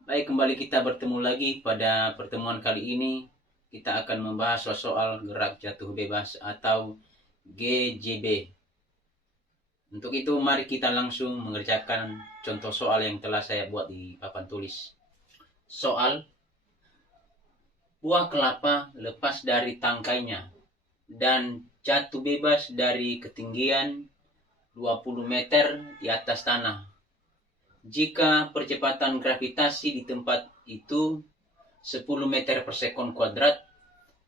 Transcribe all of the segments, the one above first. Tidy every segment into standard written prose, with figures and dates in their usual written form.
Baik, kembali kita bertemu lagi pada pertemuan kali ini. Kita akan membahas soal gerak jatuh bebas atau GJB. Untuk itu, mari kita langsung mengerjakan contoh soal yang telah saya buat di papan tulis. Soal, buah kelapa lepas dari tangkainya dan jatuh bebas dari ketinggian 20 meter di atas tanah. Jika percepatan gravitasi di tempat itu 10 meter per sekon kuadrat,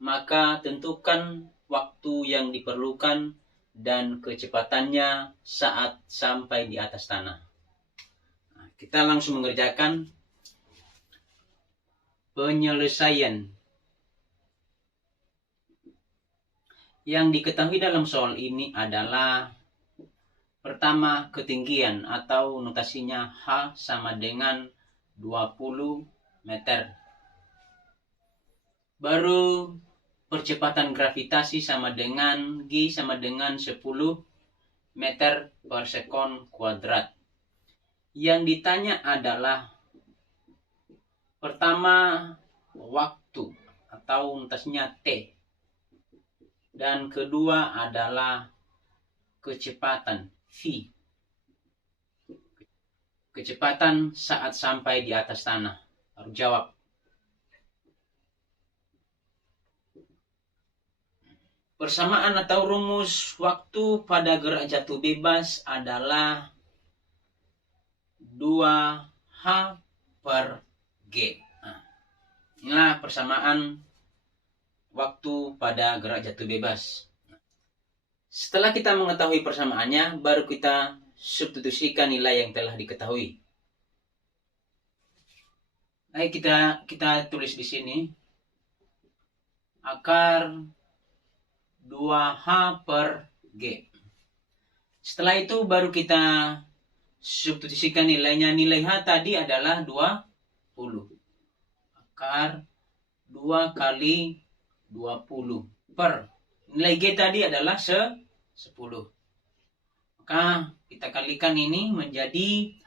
maka tentukan waktu yang diperlukan dan kecepatannya saat sampai di atas tanah. Nah, kita langsung mengerjakan penyelesaian. Yang diketahui dalam soal ini adalah pertama, ketinggian atau notasinya H sama dengan 20 meter. Baru percepatan gravitasi sama dengan G sama dengan 10 meter per sekon kuadrat. Yang ditanya adalah pertama, waktu atau notasinya T. Dan kedua adalah kecepatan V. Kecepatan saat sampai di atas tanah. Harus jawab. Persamaan atau rumus waktu pada gerak jatuh bebas adalah 2H per G. Nah, inilah persamaan waktu pada gerak jatuh bebas. Setelah kita mengetahui persamaannya, baru kita substitusikan nilai yang telah diketahui. Baik, kita tulis di sini. Akar 2H per G. Setelah itu baru kita substitusikan nilainya. Nilai H tadi adalah 20. Akar 2 kali 20 per. Nilai G tadi adalah 10. Maka kita kalikan ini menjadi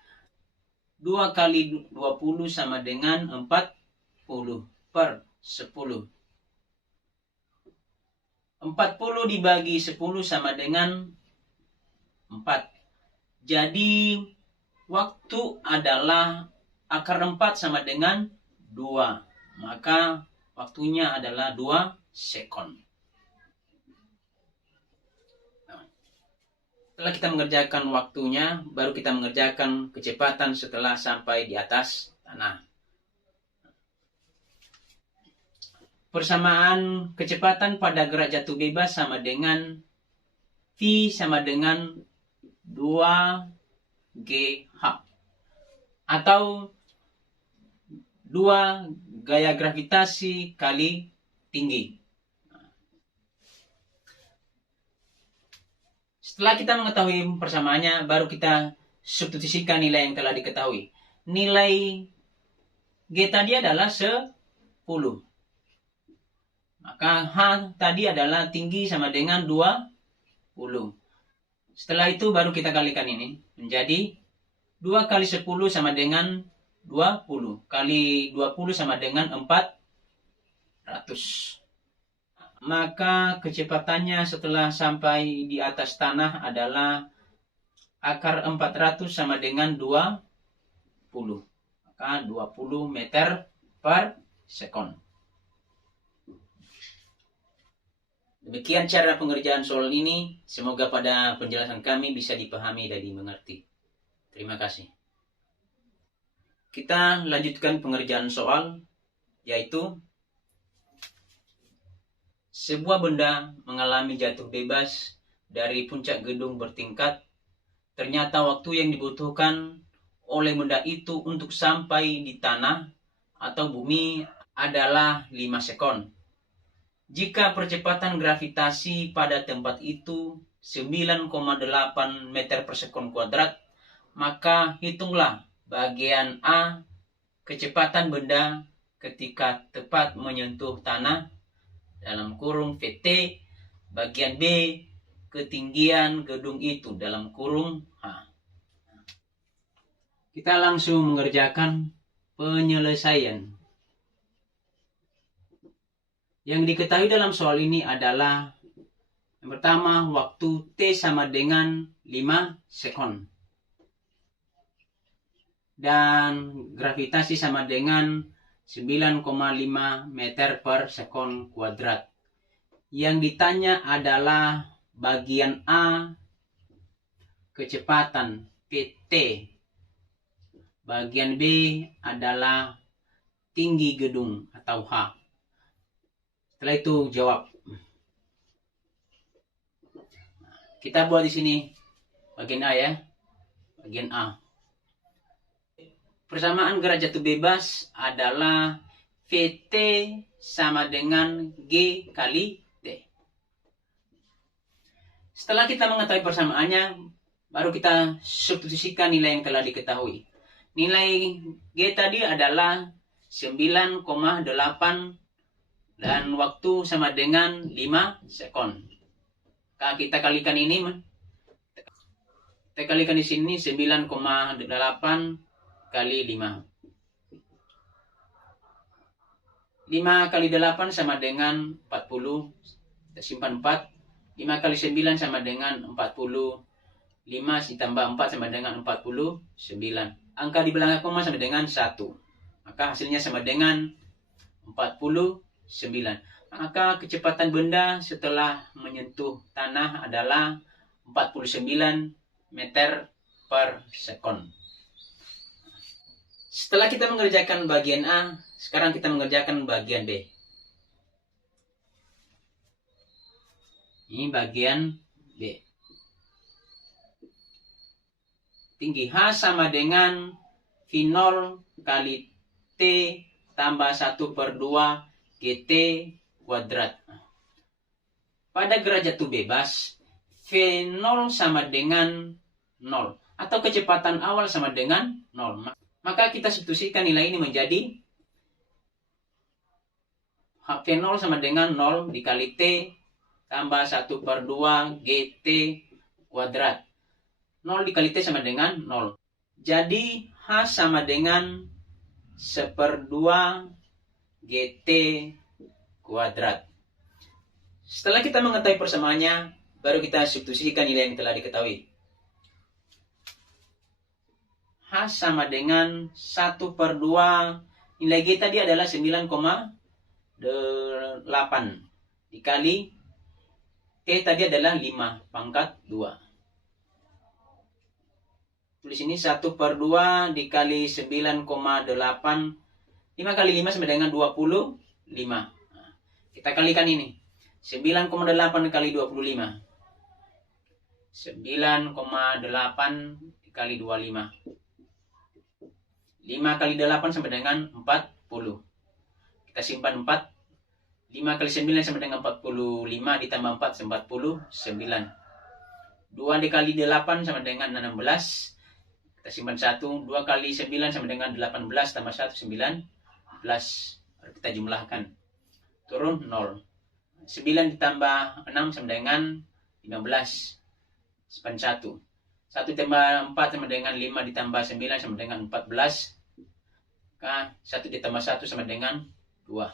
2 kali 20 sama dengan 40 per 10. 40 dibagi 10 sama dengan 4. Jadi waktu adalah akar 4 sama dengan 2. Maka waktunya adalah 2 sekon. Setelah kita mengerjakan waktunya, baru kita mengerjakan kecepatan setelah sampai di atas tanah. Persamaan kecepatan pada gerak jatuh bebas sama dengan V sama dengan 2GH. Atau 2 gaya gravitasi kali tinggi. Setelah kita mengetahui persamaannya, baru kita substitusikan nilai yang telah diketahui. Nilai G tadi adalah 10. Maka H tadi adalah tinggi sama dengan 20. Setelah itu baru kita kalikan ini. Menjadi 2 kali 10 sama dengan 20. Kali 20 sama dengan 400. Maka kecepatannya setelah sampai di atas tanah adalah akar 400 sama dengan 20. Maka 20 meter per sekon. Demikian cara pengerjaan soal ini. Semoga pada penjelasan kami bisa dipahami dan dimengerti. Terima kasih. Kita lanjutkan pengerjaan soal, yaitu sebuah benda mengalami jatuh bebas dari puncak gedung bertingkat. Ternyata waktu yang dibutuhkan oleh benda itu untuk sampai di tanah atau bumi adalah 5 sekon. Jika percepatan gravitasi pada tempat itu 9,8 meter per sekon kuadrat, maka hitunglah bagian A kecepatan benda ketika tepat menyentuh tanah dalam kurung VT, bagian B ketinggian gedung itu dalam kurung H. Kita langsung mengerjakan penyelesaian. Yang diketahui dalam soal ini adalah yang pertama, waktu T sama dengan 5 sekon. Dan gravitasi sama dengan 9,5 meter per sekon kuadrat. Yang ditanya adalah bagian A, kecepatan PT. Bagian B adalah tinggi gedung atau H. Setelah itu jawab. Kita buat di sini bagian A ya. Bagian A. Persamaan gerak jatuh bebas adalah VT sama dengan G kali T. Setelah kita mengetahui persamaannya, baru kita substitusikan nilai yang telah diketahui. Nilai G tadi adalah 9,8 dan waktu sama dengan 5 sekon. Kalau kita kalikan ini, kita kalikan di sini 9,8 kali 5. 5 kali 8 sama dengan 40. Kita simpan 4. 5 kali 9 sama dengan 40. 5 ditambah 4 sama dengan 49. Angka di belakang koma sama dengan 1. Maka hasilnya sama dengan 49. Maka kecepatan benda setelah menyentuh tanah adalah 49 meter per sekon. Setelah kita mengerjakan bagian A, sekarang kita mengerjakan bagian D. Ini bagian D. Tinggi H sama dengan V0 kali T tambah 1/2 GT kuadrat. Pada gerak jatuh bebas, V0 sama dengan 0. Atau kecepatan awal sama dengan 0. Maka kita substitusikan nilai ini menjadi V0 sama dengan 0 dikali T tambah 1/2 GT kuadrat. 0 dikali T sama dengan 0. Jadi H sama dengan 1/2 GT kuadrat. Setelah kita mengetahui persamaannya, baru kita substitusikan nilai yang telah diketahui. H sama dengan 1/2. Nilai G tadi adalah 9,8 dikali T tadi adalah 5/2. Tulis ini 1/2 dikali 9,8. 5 kali 5 sama dengan 25. Kita kalikan ini. 9,8 kali 25. 9,8 dikali 25. 5 kali 8 sama dengan 40. Kita simpan 4. 5 kali 9 sama dengan 45 ditambah 4 49. 2 dikali 8 sama dengan 16. Kita simpan 1. 2 kali 9 sama dengan 18 tambah 1 19. Kita jumlahkan. Turun 0. 9 ditambah 6 sama dengan 15. Simpan 1. 1 ditambah 4 sama dengan 5 ditambah 9 sama dengan 14. Maka 1 ditambah 1 sama dengan 2.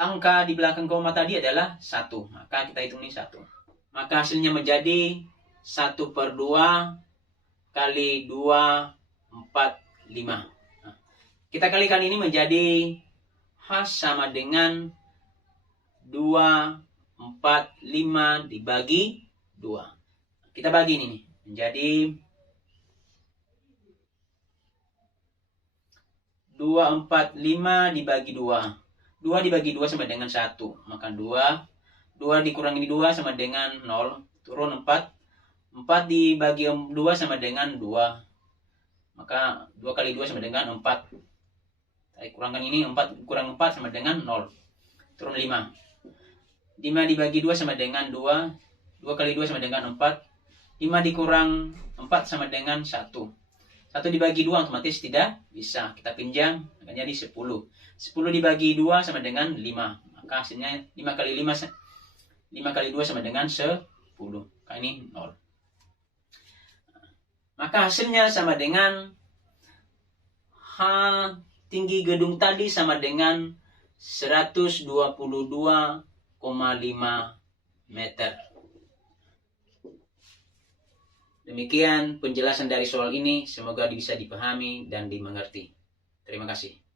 Angka di belakang koma tadi adalah 1. Maka kita hitung ini 1. Maka hasilnya menjadi 1/2 kali 2, 4, 5. Nah, kita kalikan ini menjadi H sama dengan 2, 4, 5 dibagi 2. Kita bagi ini menjadi 2, 4, 5 dibagi 2. 2 dibagi 2 sama dengan 1. Maka 2. 2 dikurangi 2 sama dengan 0. Turun 4. 4 dibagi 2 sama dengan 2. Maka 2 kali 2 sama dengan 4. Saya kurangkan ini. 4 kurang 4 sama dengan 0. Turun 5. 5 dibagi 2 sama dengan 2. 2 kali 2 sama dengan 4. 5 dikurang 4 sama dengan 1. 1 dibagi 2 otomatis tidak bisa. Kita pinjam. Akan jadi 10. 10 dibagi 2 sama dengan 5. Maka hasilnya 5 kali 2 sama dengan 10. Maka ini 0. Maka hasilnya sama dengan H tinggi gedung tadi sama dengan 122,5 meter. Demikian penjelasan dari soal ini, semoga bisa dipahami dan dimengerti. Terima kasih.